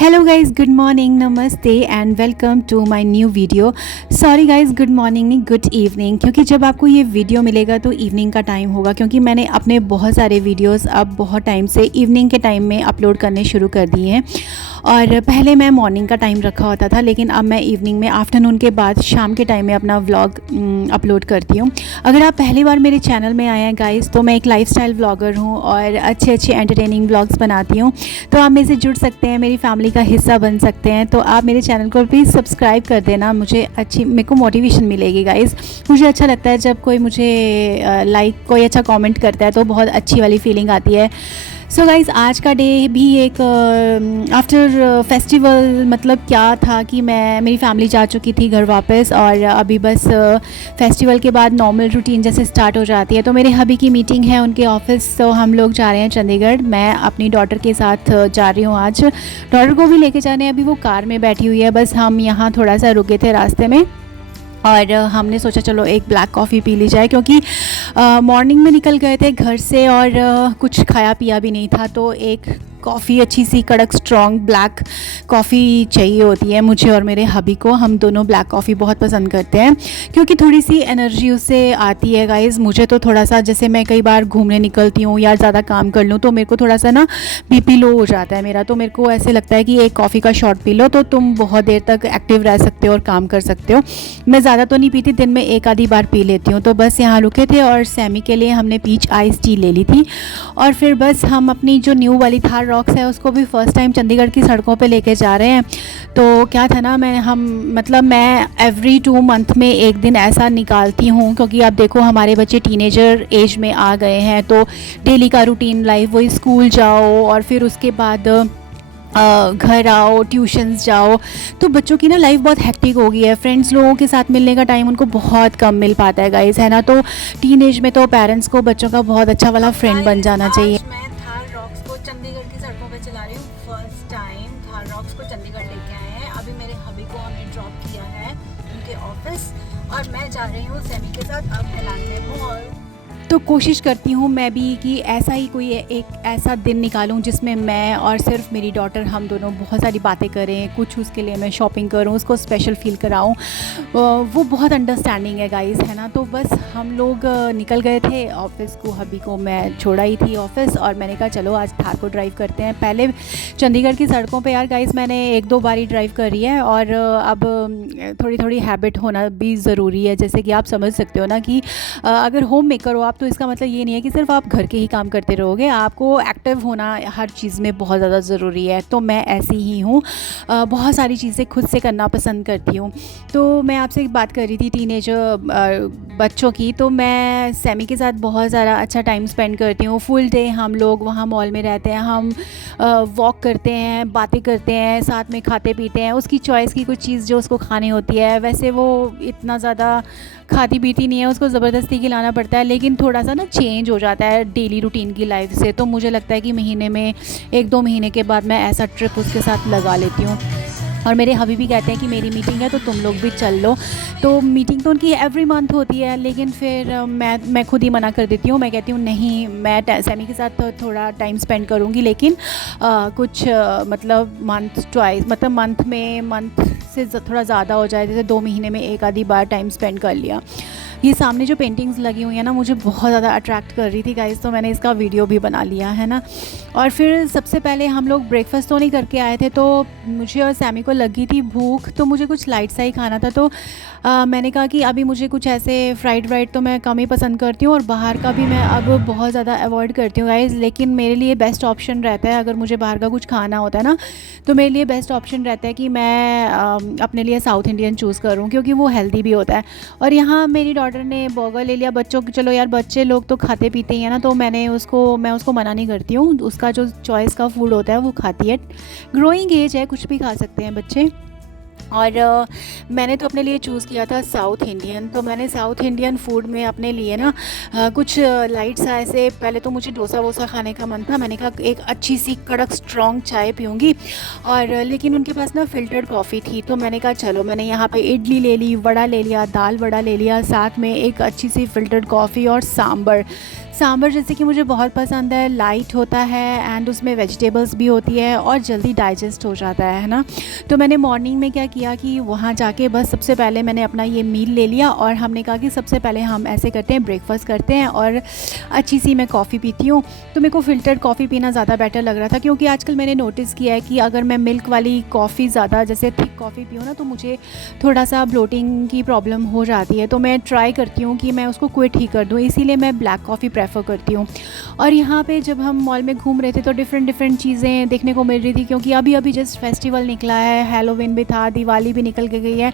Hello guys, good morning, नमस्ते and welcome to my new video. Sorry guys, good morning नहीं, good evening, क्योंकि जब आपको ये वीडियो मिलेगा तो इवनिंग का टाइम होगा, क्योंकि मैंने अपने बहुत सारे वीडियोस अब बहुत टाइम से इवनिंग के टाइम में अपलोड करने शुरू कर दिए हैं। और पहले मैं मॉर्निंग का टाइम रखा होता था, लेकिन अब मैं इवनिंग में, आफ्टरनून के बाद शाम के टाइम में अपना व्लॉग अपलोड करती हूँ। अगर आप पहली बार मेरे चैनल में आए हैं गाइज़, तो मैं एक लाइफस्टाइल व्लॉगर हूँ और अच्छे अच्छे एंटरटेनिंग व्लॉग्स बनाती हूँ। तो आप मेरे से जुड़ सकते हैं, मेरी फैमिली का हिस्सा बन सकते हैं। तो आप मेरे चैनल को प्लीज़ सब्सक्राइब कर देना, मेरे को मोटिवेशन मिलेगी गाइज़। मुझे अच्छा लगता है जब कोई मुझे कोई अच्छा कमेंट करता है, तो बहुत अच्छी वाली फीलिंग आती है। सो गाइज़, आज का डे भी एक आफ्टर फेस्टिवल, मतलब क्या था कि मेरी फैमिली जा चुकी थी घर वापस, और अभी बस फेस्टिवल के बाद नॉर्मल रूटीन जैसे स्टार्ट हो जाती है। तो मेरे हबी की मीटिंग है उनके ऑफिस, तो हम लोग जा रहे हैं चंडीगढ़। मैं अपनी डॉटर के साथ जा रही हूँ आज। डॉटर को भी लेके जाने, अभी वो कार में बैठी हुई है। बस हम यहाँ थोड़ा सा रुके थे रास्ते में, और हमने सोचा चलो एक ब्लैक कॉफ़ी पी ली जाए, क्योंकि मॉर्निंग में निकल गए थे घर से और कुछ खाया पिया भी नहीं था। तो एक कॉफ़ी, अच्छी सी कड़क स्ट्रॉन्ग ब्लैक कॉफ़ी चाहिए होती है मुझे और मेरे हबी को। हम दोनों ब्लैक कॉफ़ी बहुत पसंद करते हैं, क्योंकि थोड़ी सी एनर्जी उससे आती है गाइज़। मुझे तो थोड़ा सा, जैसे मैं कई बार घूमने निकलती हूँ या ज़्यादा काम कर लूँ, तो मेरे को थोड़ा सा ना बीपी लो हो जाता है मेरा। तो मेरे को ऐसे लगता है कि एक कॉफ़ी का शॉट पी लो तो तुम बहुत देर तक एक्टिव रह सकते हो और काम कर सकते हो। मैं ज़्यादा तो नहीं पीती, दिन में एक आधी बार पी लेती हूँ। तो बस यहाँ रुके थे और सैमी के लिए हमने पीच आइस टी ले ली थी, और फिर बस हम अपनी जो न्यू वाली थार रॉक्स है उसको भी फ़र्स्ट टाइम चंडीगढ़ की सड़कों पे लेके जा रहे हैं। तो क्या था ना, मैं एवरी 2 मंथ में एक दिन ऐसा निकालती हूँ, क्योंकि आप देखो हमारे बच्चे टीनेजर एज में आ गए हैं। तो डेली का रूटीन लाइफ, वही स्कूल जाओ और फिर उसके बाद घर आओ, ट्यूशन्स जाओ। तो बच्चों की ना लाइफ बहुत हेक्टिक हो गई है। फ्रेंड्स लोगों के साथ मिलने का टाइम उनको बहुत कम मिल पाता है गाइस, है ना। तो टीनेज में तो पेरेंट्स को बच्चों का बहुत अच्छा वाला फ्रेंड बन जाना चाहिए। मैं थार रॉक्स को चंडीगढ़ की सड़कों पे चला रही हूँ। फर्स्ट टाइम थार रॉक्स को चंडीगढ़ लेके आए हैं। अभी मेरे हबी को हमने ड्रॉप किया है उनके ऑफिस, और मैं जा रही हूँ सैमी के साथ अब एलांटे मॉल। तो कोशिश करती हूँ मैं भी कि ऐसा ही कोई एक ऐसा दिन निकालूं जिसमें मैं और सिर्फ मेरी डॉटर, हम दोनों बहुत सारी बातें करें। कुछ उसके लिए मैं शॉपिंग करूँ, उसको स्पेशल फील कराऊँ। वो बहुत अंडरस्टैंडिंग है गाइस, है ना। तो बस हम लोग निकल गए थे ऑफिस को। हबी को मैं छोड़ा ही थी ऑफिस, और मैंने कहा चलो आज थार को ड्राइव करते हैं। पहले चंडीगढ़ की सड़कों पर यार गाइस मैंने 1-2 बार ही ड्राइव करी है, और अब थोड़ी थोड़ी हैबिट होना भी ज़रूरी है। जैसे कि आप समझ सकते हो ना कि अगर होम मेकर हो आप, तो इसका मतलब ये नहीं है कि सिर्फ आप घर के ही काम करते रहोगे। आपको एक्टिव होना हर चीज़ में बहुत ज़्यादा ज़रूरी है। तो मैं ऐसी ही हूँ, बहुत सारी चीज़ें खुद से करना पसंद करती हूँ। तो मैं आपसे एक बात कर रही थी टीनेजर बच्चों की। तो मैं सैमी के साथ बहुत ज़्यादा अच्छा टाइम स्पेंड करती हूँ। फुल डे हम लोग वहाँ मॉल में रहते हैं, हम वॉक करते हैं, बातें करते हैं, साथ में खाते पीते हैं। उसकी चॉइस की कुछ चीज़ जो उसको खानी होती है, वैसे वो इतना ज़्यादा खाती पीती नहीं है, उसको ज़बरदस्ती खिलाना पड़ता है। लेकिन थोड़ा सा ना चेंज हो जाता है डेली रूटीन की लाइफ से। तो मुझे लगता है कि महीने में 1-2 महीने के बाद मैं ऐसा ट्रिप उसके साथ लगा लेती हूँ। और मेरे हबी भी कहते हैं कि मेरी मीटिंग है तो तुम लोग भी चल लो। तो मीटिंग तो उनकी एवरी मंथ होती है, लेकिन फिर मैं खुद ही मना कर देती हूँ। मैं कहती हूँ नहीं, मैं सैमी के साथ थोड़ा टाइम स्पेंड करूँगी, लेकिन कुछ मतलब मंथ से थोड़ा ज़्यादा हो जाए, जैसे 2 महीने में एक आधी बार टाइम स्पेंड कर लिया। ये सामने जो पेंटिंग्स लगी हुई है ना, मुझे बहुत ज़्यादा अट्रैक्ट कर रही थी गाइस, तो मैंने इसका वीडियो भी बना लिया है ना। और फिर सबसे पहले हम लोग ब्रेकफास्ट तो नहीं करके आए थे, तो मुझे और सैमी को लगी थी भूख, तो मुझे कुछ लाइट सा ही खाना था। तो मैंने कहा कि अभी मुझे कुछ ऐसे फ्राइड राइड तो मैं कम ही पसंद करती हूँ, और बाहर का भी मैं अब बहुत ज़्यादा अवॉइड करती हूँ गाइस। लेकिन मेरे लिए बेस्ट ऑप्शन रहता है, अगर मुझे बाहर का कुछ खाना होता है ना, तो मेरे लिए बेस्ट ऑप्शन रहता है कि मैं अपने लिए साउथ इंडियन चूज़ करूँ, क्योंकि वो हेल्दी भी होता है। और यहाँ मेरी डॉटर ने बर्गर ले लिया। बच्चों की, चलो यार बच्चे लोग तो खाते पीते ही हैं ना, तो मैं उसको मना नहीं करती हूँ। उसका जो चॉइस का फूड होता है वो खाती है। ग्रोइंग एज है, कुछ भी खा सकते हैं बच्चे। और मैंने तो अपने लिए चूज़ किया था साउथ इंडियन। तो मैंने साउथ इंडियन फूड में अपने लिए ना कुछ लाइट सा, ऐसे पहले तो मुझे डोसा वोसा खाने का मन था। मैंने कहा एक अच्छी सी कड़क स्ट्रॉन्ग चाय पीऊँगी, और लेकिन उनके पास ना फ़िल्टर्ड कॉफ़ी थी। तो मैंने कहा चलो, मैंने यहाँ पे इडली ले ली, वड़ा ले लिया, दाल वड़ा ले लिया, साथ में एक अच्छी सी फ़िल्टर्ड कॉफ़ी और सांभर। सांभर जैसे कि मुझे बहुत पसंद है, लाइट होता है एंड उसमें वेजिटेबल्स भी होती है और जल्दी डाइजेस्ट हो जाता है ना। तो मैंने मॉर्निंग में क्या किया कि वहाँ जाके बस सबसे पहले मैंने अपना ये मील ले लिया और हमने कहा कि सबसे पहले हम ऐसे करते हैं, ब्रेकफास्ट करते हैं और अच्छी सी मैं कॉफ़ी पीती हूँ। तो मेरे को फ़िल्टर्ड कॉफ़ी पीना ज़्यादा बेटर लग रहा था, क्योंकि आजकल मैंने नोटिस किया है कि अगर मैं मिल्क वाली कॉफ़ी ज़्यादा जैसे थिक कॉफ़ी पीऊँ ना तो मुझे थोड़ा सा ब्लोटिंग की प्रॉब्लम हो जाती है। तो मैं ट्राई करती हूँ कि मैं उसको क्विट ही कर दूँ, इसीलिए मैं ब्लैक कॉफ़ी प्रेफर करती हूँ। और यहाँ पे जब हम मॉल में घूम रहे थे तो डिफरेंट चीज़ें देखने को मिल रही थी, क्योंकि अभी जस्ट फेस्टिवल निकला है, हैलोवीन भी था, दिवाली भी निकल के गई है।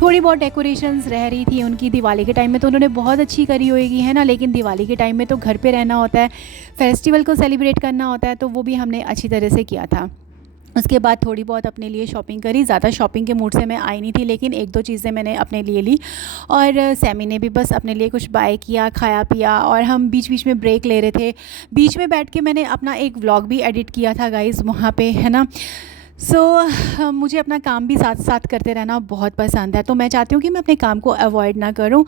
थोड़ी बहुत डेकोरेशंस रह रही थी उनकी दिवाली के टाइम में, तो उन्होंने बहुत अच्छी करी होगी है ना। लेकिन दिवाली के टाइम में तो घर पे रहना होता है, फेस्टिवल को सेलिब्रेट करना होता है, तो वो भी हमने अच्छी तरह से किया था। उसके बाद थोड़ी बहुत अपने लिए शॉपिंग करी, ज़्यादा शॉपिंग के मूड से मैं आई नहीं थी, लेकिन 1-2 चीज़ें मैंने अपने लिए ली और सैमी ने भी बस अपने लिए कुछ बाय किया, खाया पिया। और हम बीच में ब्रेक ले रहे थे, बीच में बैठ के मैंने अपना एक व्लॉग भी एडिट किया था गाइज़ वहाँ पे, है ना। मुझे अपना काम भी साथ साथ करते रहना बहुत पसंद है, तो मैं चाहती हूँ कि मैं अपने काम को अवॉइड ना करूँ।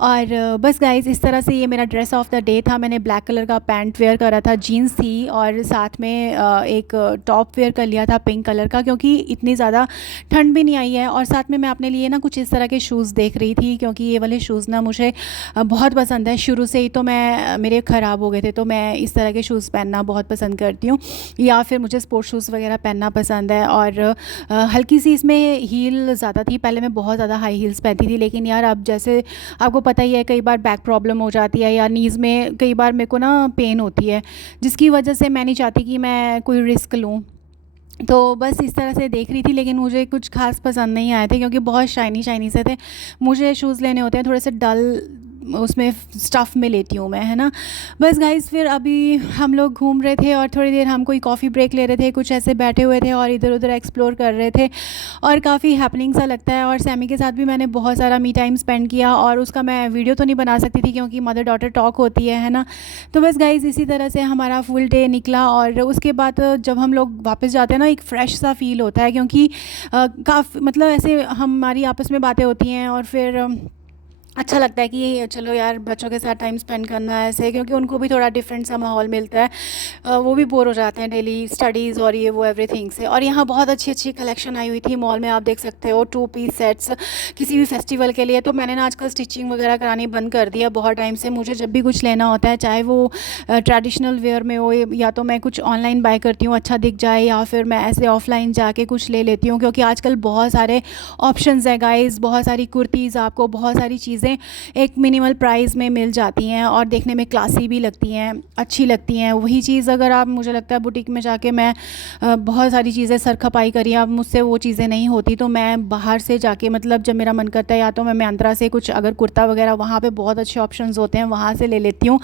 और बस गाइज़ इस तरह से ये मेरा ड्रेस ऑफ द डे था। मैंने ब्लैक कलर का पैंट वेयर करा था, जीन्स थी और साथ में एक टॉप वेयर कर लिया था पिंक कलर का, क्योंकि इतनी ज़्यादा ठंड भी नहीं आई है। और साथ में मैं अपने लिए ना कुछ इस तरह के शूज़ देख रही थी, क्योंकि ये वाले शूज़ ना मुझे बहुत पसंद है शुरू से ही। तो मेरे ख़राब हो गए थे, तो मैं इस तरह के शूज़ पहनना बहुत पसंद करती हूँ, या फिर मुझे स्पोर्ट्स शूज़ वगैरह पहनना पसंद है। और हल्की सी इसमें हील ज़्यादा थी, पहले मैं बहुत ज़्यादा हाई हील्स पहनती थी, लेकिन यार अब जैसे आपको पता ही है कई बार बैक प्रॉब्लम हो जाती है या नीज़ में कई बार मेरे को ना पेन होती है, जिसकी वजह से मैं नहीं चाहती कि मैं कोई रिस्क लूँ। तो बस इस तरह से देख रही थी, लेकिन मुझे कुछ खास पसंद नहीं आए थे, क्योंकि बहुत शाइनी से थे। मुझे शूज़ लेने होते हैं थोड़े से डल, उसमें स्टफ़ में लेती हूँ मैं, है ना। बस गाइज़ फिर अभी हम लोग घूम रहे थे और थोड़ी देर हम कोई कॉफ़ी ब्रेक ले रहे थे, कुछ ऐसे बैठे हुए थे और इधर उधर एक्सप्लोर कर रहे थे और काफ़ी हैपनिंग सा लगता है। और सैमी के साथ भी मैंने बहुत सारा मी टाइम स्पेंड किया, और उसका मैं वीडियो तो नहीं बना सकती थी क्योंकि मदर डॉटर टॉक होती है ना। तो बस गाइज़ इसी तरह से हमारा फुल डे निकला। और उसके बाद जब हम लोग वापस जाते हैं ना, एक फ़्रेश सा फ़ील होता है, क्योंकि काफ़ी मतलब ऐसे हमारी आपस में बातें होती हैं और फिर अच्छा लगता है कि चलो यार बच्चों के साथ टाइम स्पेंड करना है ऐसे, क्योंकि उनको भी थोड़ा डिफरेंट सा माहौल मिलता है। वो भी बोर हो जाते हैं डेली स्टडीज़ और ये वो एवरीथिंग से। और यहाँ बहुत अच्छी कलेक्शन आई हुई थी मॉल में, आप देख सकते हो 2 पीस सेट्स किसी भी फेस्टिवल के लिए। तो मैंने ना आजकल स्टिचिंग वगैरह करानी बंद कर दिया बहुत टाइम से। मुझे जब भी कुछ लेना होता है, चाहे वो ट्रेडिशनल वेयर में हो, या तो मैं कुछ ऑनलाइन बाय करती हूँ अच्छा दिख जाए, या फिर मैं ऐसे ऑफलाइन जाके कुछ ले लेती हूँ, क्योंकि आजकल बहुत सारे ऑप्शंस हैं गाइज़, बहुत सारी कुर्तीज़, आपको बहुत सारी चीज़ें एक मिनिमल प्राइस में मिल जाती हैं और देखने में क्लासी भी लगती हैं, अच्छी लगती हैं। वही चीज़ अगर आप, मुझे लगता है बुटीक में जाके मैं बहुत सारी चीज़ें सर खपाई करी, अब मुझसे वो चीज़ें नहीं होती। तो मैं बाहर से जाके, मतलब जब मेरा मन करता है, या तो मैं मंत्रा से कुछ अगर कुर्ता वगैरह, वहाँ पे बहुत अच्छे ऑप्शंस होते हैं, वहाँ से ले लेती हूँ।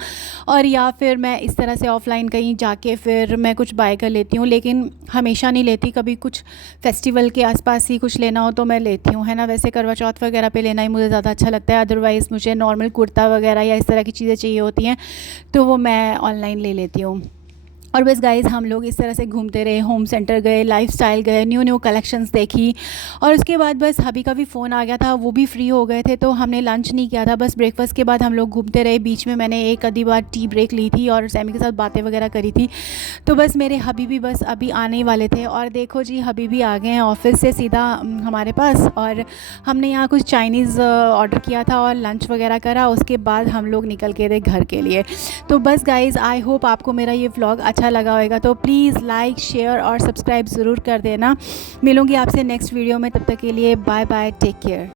और या फिर मैं इस तरह से ऑफ़लाइन कहीं जाके फिर मैं कुछ बाय कर लेती हूँ, लेकिन हमेशा नहीं लेती। कभी कुछ फेस्टिवल के आसपास ही कुछ लेना हो तो मैं लेती हूँ, है ना। वैसे करवा चौथ वगैरह पे लेना ही मुझे ज़्यादा अच्छा लगता है, अदरवाइज़ मुझे नॉर्मल कुर्ता वगैरह या इस तरह की चीज़ें चाहिए होती हैं तो वो मैं ऑनलाइन ले लेती हूँ। और बस गाइज़ हम लोग इस तरह से घूमते रहे, होम सेंटर गए, लाइफस्टाइल गए, न्यू कलेक्शंस देखी। और उसके बाद बस हबी का भी फ़ोन आ गया था, वो भी फ्री हो गए थे, तो हमने लंच नहीं किया था। बस ब्रेकफास्ट के बाद हम लोग घूमते रहे। बीच में मैंने एक आधी बार टी ब्रेक ली थी और सैमी के साथ बातें वगैरह करी थी। तो बस मेरे हबी भी बस अभी आने ही वाले थे, और देखो जी हबी भी आ गए हैं ऑफ़िस से सीधा हमारे पास। और हमने यहाँ कुछ चाइनीज़ ऑर्डर किया था और लंच वगैरह करा, उसके बाद हम लोग निकल के थे घर के लिए। तो बस गाइज़ आई होप आपको मेरा ये व्लॉग अच्छा लगा होगा, तो प्लीज़ लाइक, शेयर और सब्सक्राइब ज़रूर कर देना। मिलूँगी आपसे नेक्स्ट वीडियो में, तब तक के लिए बाय बाय, टेक केयर।